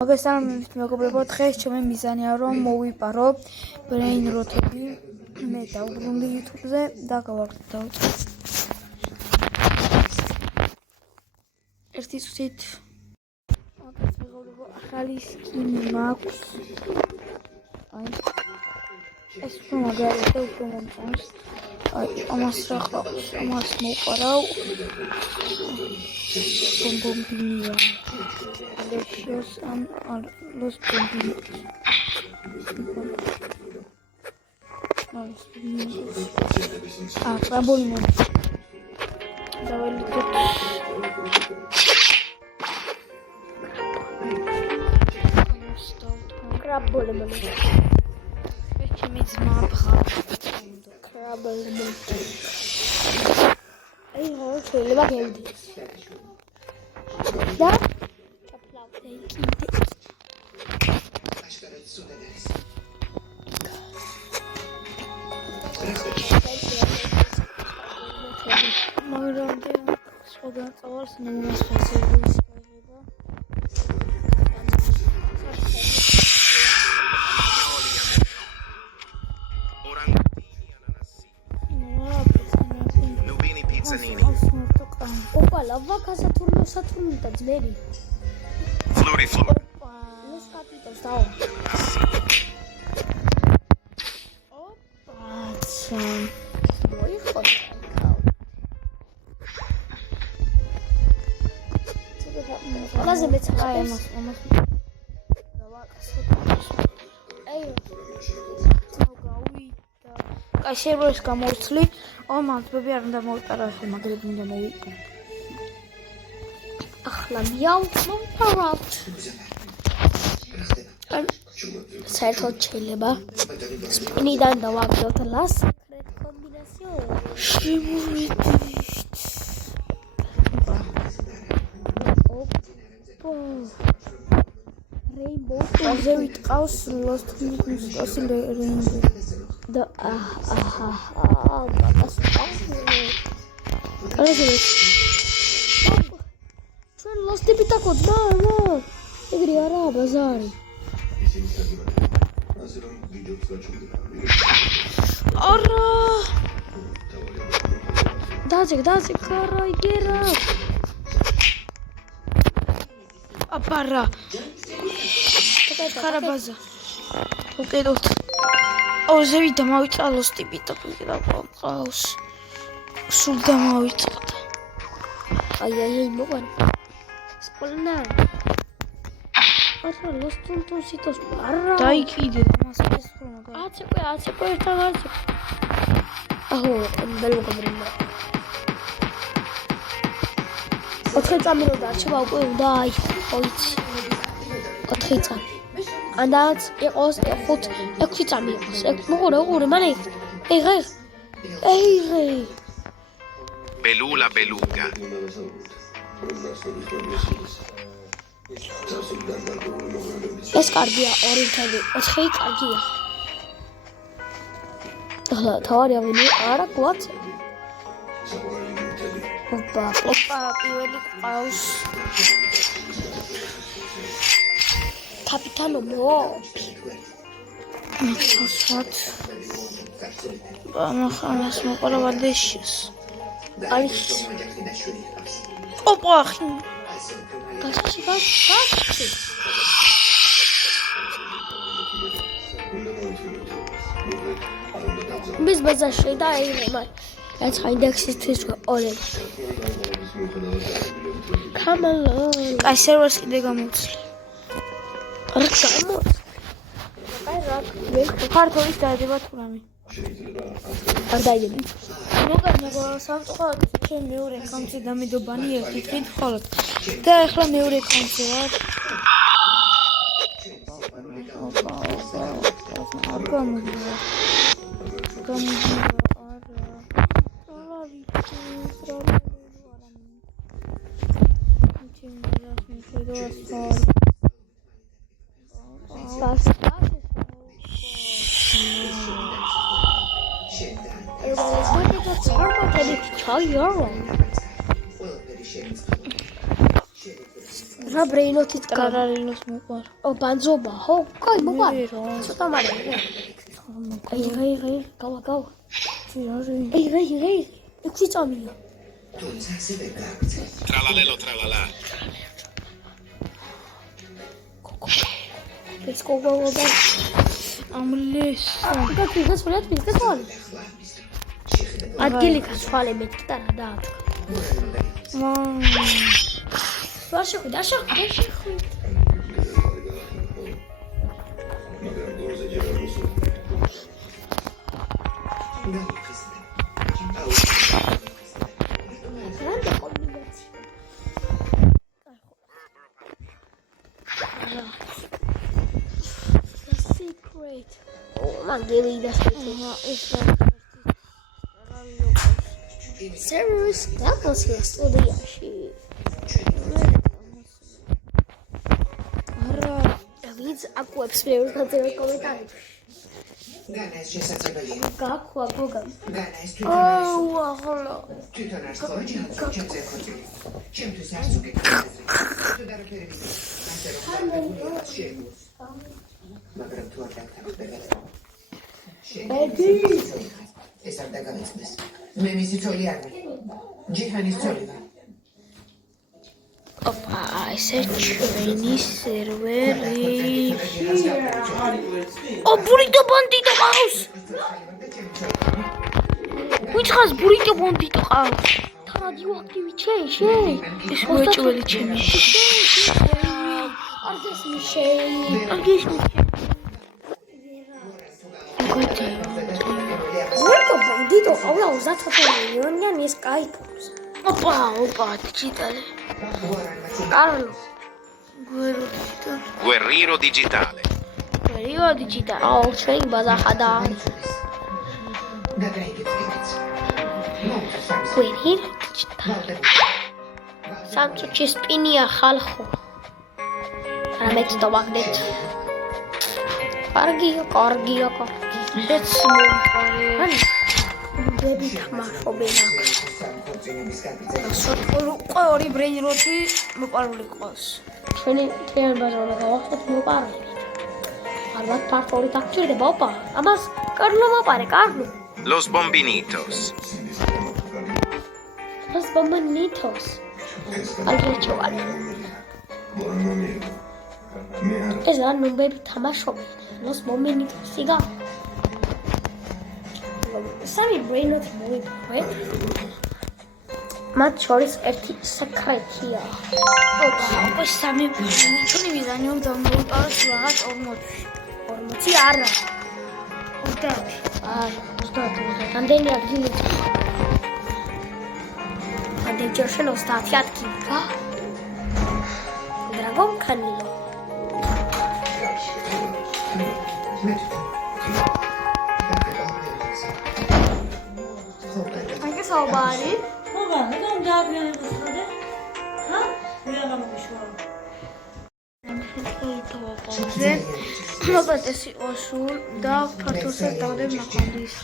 მოგესალმებით მეგობრებო, დღეს ჩემი მიზანია რომ მოვიპარო ბრეინროთები. მე დავუბრუნდი YouTube-ზე და გავაკეთე. ერთი წუთით მეგობრებო, ახალი სკინი მაქვს. აი ეს მაგალითად უფრო მომწონს. აი ამას რა ხავს? ამას მოვყარავ. Bombinilla. Delicious and los bombinos. Crabolino. Crabolino. Which means Crabolino. Hey, how are you? Da? Flutie. Los capitos, tao. Opa, muy joder. Vas a meter más. Კაშეროს გამორცლი, მათბები არ უნდა მოვიტარო, ახლა მაგრები უნდა მოვიტარო. ახლა მოვიპარავთ. საერთოდ შეიძლება სპინიდან დავაგდოთ ლასკრეთ კომბინაციო. შემოვიდით. Rainbow. ასე ვიტყავს Lost Mythos Rainbow. და ჩვენ Lost-ები დაგოთ, მამო. ეგრე არა, ბაზარი. არა. დაძეგ, ხარა იგერა. აპარა. ხარა ბაზა. უკედოთ. ზევით დამავიწყა Lost-ები და ყავს. სულ დამავიწყდა. აი, მოგან. სკოლნა. არა, Lost-ს იტოს არა. დაიკიდე მას ეს ხოლმე. აცეკვე ერთად არის. აჰო, ბელოგაბრიმა. 4 წამი რო დარჩება უკვე უნდა აიცი. 4 წამი. ანდაც იყოს 6 წამი იყოს. მოყურე, მანე. ეი. Belula beluga. ეს კარგია, 2.4 კარგია. ახლა თავარი ავინე, არა გვაქვს. ოპა, პირველი ყავს. კაპიტანო მო. მიცოცხოთ. ამას მოყოლა დეშის. არის. ოპა, ხი. გასაში. მის ბაზარში და აიღება. რაც ინდექსისთვის ყოლე. კამალო. კაშეროს კიდე გამოცლი. არა გამოც. ქართულის დადება თურმე. არ დაიები. მოგა სამწუხაროდ ჩემ მეორე აკაუნტზე დამედობანი ერთი თვით ხოლოდ. და ახლა მეორე აკაუნტზე ვარ. არ გამოდია. რა ბრეინოთით კარალინოს მოყარ. ო ბანძობა ხო? კაი მოყარ. მე რა. ცოტა მარტო. აი, გავა. აი, 6 წამია. Tralalelo tralala. ეს კოგობა. ამლეს. გაკეთეს ვარ თვითონ. ადგილი გასვალე მეტი და რა დაათქა. ვარ შეხვი. რანდა კომბინაცია. Secret. მაგელი და ეს Serious დაყოსა სტუდიაში. არა. ვინც აკუებს მეურს გაწერა კომენტარებში. განა ეს შესაძლებელია. გაქვა გოგა. განა ეს აუ ახლა. თვითონ არ ხოჯი ჩემზე ხოჯი. ჩემთვის არც უკეთესი. თუ დარაფერები. ასე რომ გამოდიოდა შეგვს. მაგრამ თუ არ დაგთავაზებთ. ედი. ეს არ დაგავიწყდეს. მე მისი ცოლი არ ვარ. ჯიჰანის ცოლი ვარ. ოპა, ესე ჩვენი სერვერი. ო, ბურიტო ბანდიტო ყავს. ვიცხავს ბურიტო ბანდიტო ყავს. რადიოაქტივი ჩეშე. ეს მოეჭველი ჩემი. არდეს მიშეი. ვერკო ბანდიტო ყავლა 30 მილიონიან ის кайფობს. ოპა, დიჯიტალი. კარლო. Guerriero digitale. ვერიო დიჯიტალი. აუ შენ ბაზახადა. გადაიგეთ. ვერი სამწუხი სპინია ხალხო. რამეც დავაგდეთ. კარგია. ეს მომყარე. ბები თამაშობენ აქ. უკვე ორი ბრეინროტი მოპარული ყავს. ჩვენი თეან ბაზარმა გავახსნათ მოპარებით. ალბათ ფართორი დაგჭირდება, ოპა. ამას კარლო მოპარე, კარლო. Los bombinitos. Los bombonitos. ალგეჭოვანი. ეს რა ნომბები თამაშობენ. Los bombonitos, სიგა. სამი ბრეინოთი მოიპოვეთ. მათ შორის ერთი სეკრეტია. ოპა, სამი ჩვენი მიზანი რომ დამოუყაროთ რაღაც 40 არა. 30. ამდენი ადგილი. ამდენჯერ შენ 30 ადგილი, რა? დრაგონ კანილო. Anche saubari? Robert, ეს იყო სულ და ფართოსად დავდებ ნაყამდის.